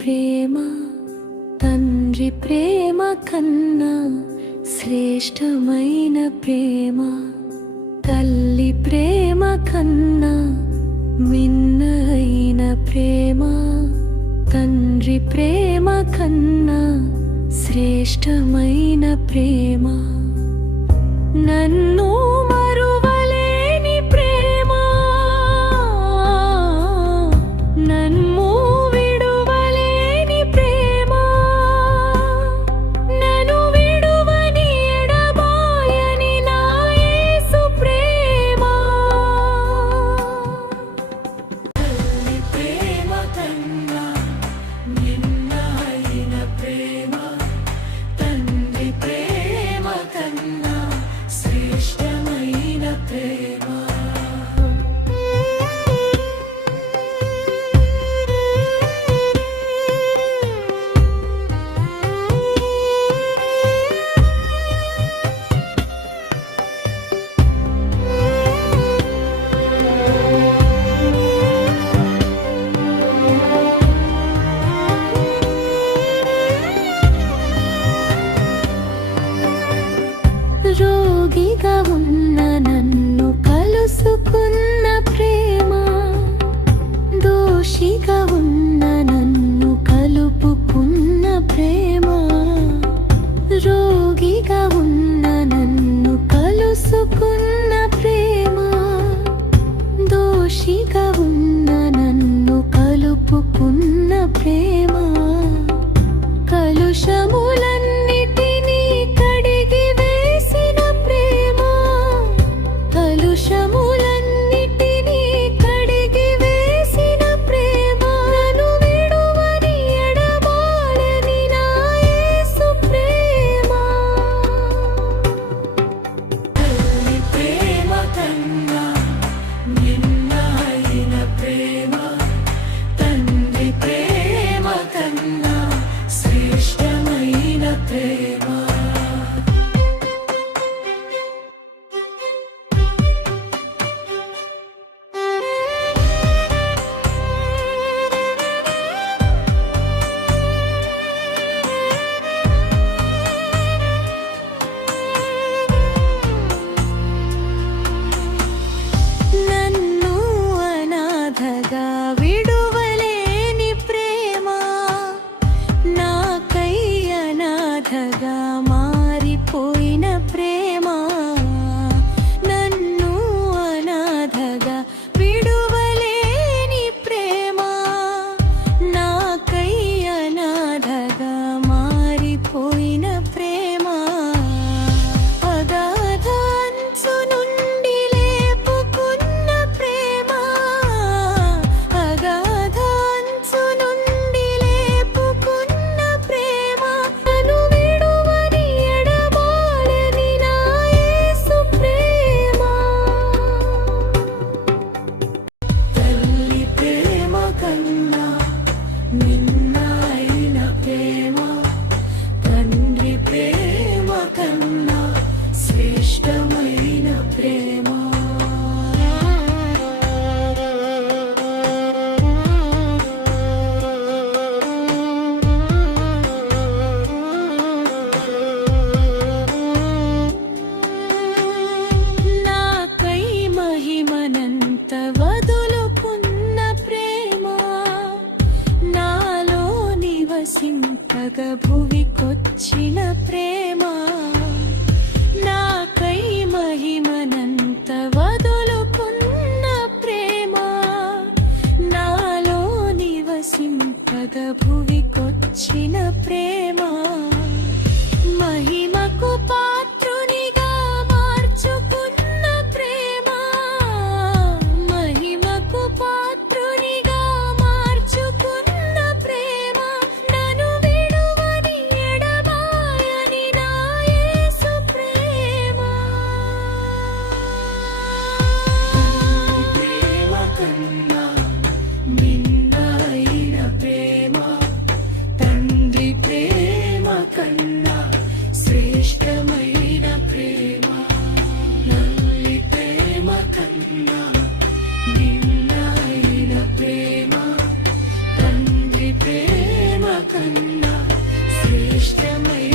ప్రేమ తండ్రి ప్రేమ కన్నా శ్రేష్టమైన ప్రేమ, తల్లి ప్రేమ కన్నా మిన్నైన ప్రేమ, తండ్రి ప్రేమ కన్నా శ్రేష్టమైన ప్రేమ, నన్ను మరువలేని ప్రేమ, నన్ను విడువలేని ప్రేమ, నన్ను విడువని ఎడబాయని నా యేసు ప్రేమ, తల్లి ప్రేమ కన్నా మిన్నైన ప్రేమ, తండ్రి ప్రేమ కన్నా శ్రేష్టమైన ప్రేమ. రోగిగా ఉన్న నన్ను కలుసుకున్న ప్రేమ, దోషిగా ఉన్న నన్ను కలుపుకున్న ప్రేమ, రోగిగా ఉన్న నన్ను కలుసుకున్న ప్రేమ, దోషిగా ఉన్న నన్ను కలుపుకున్న ప్రేమ, కలుషములన్నిటినీ కడిగి వేసిన ప్రేమ, కలుషములన్నిటినీ కడిగి వేసిన ప్రేమ, నన్ను విడువని ఎడబాయని నా యేసు ప్రేమ, తల్లి ప్రేమ కన్నా మిన్నైన ప్రేమ, తండ్రి ప్రేమ కన్నా శ్రేష్టమైన ప్రేమ. నన్ను అనాథగా విడువలేని ప్రేమ, నాకై అనాథగా మారిపోయిన ప్రేమ, నన్ను అనాథగా విడువలేని ప్రేమ, నాకై అనాథగా మారిపోయిన ప్రేమ, అగాధ అంచు నుండి లేపుకున్న ప్రేమ, అగాధ అంచు నుండి లేపుకున్న ప్రేమ, నన్ను విడువని ఎడబాయని నా యేసు ప్రేమ, తల్లి ప్రేమ కన్నా మిన్నైన ప్రేమ, తండ్రి ప్రేమ కన్నా శ్రేష్టమైన ప్రేమ. నాకై మహిమనంత వదులుకున్న ప్రేమ, నాలో నివసింపగా భువికొచ్చిన ప్రేమ, నాకై మహిమనంత వదులుకున్న ప్రేమ, నాలో నివసింపగా భువికొచ్చిన ప్రేమ, మహిమకు పాత్రునిగా మార్చుకున్న ప్రేమ, మహిమకు పాత్రునిగా మార్చుకున్న ప్రేమ, నన్ను విడువని ఇష్టమై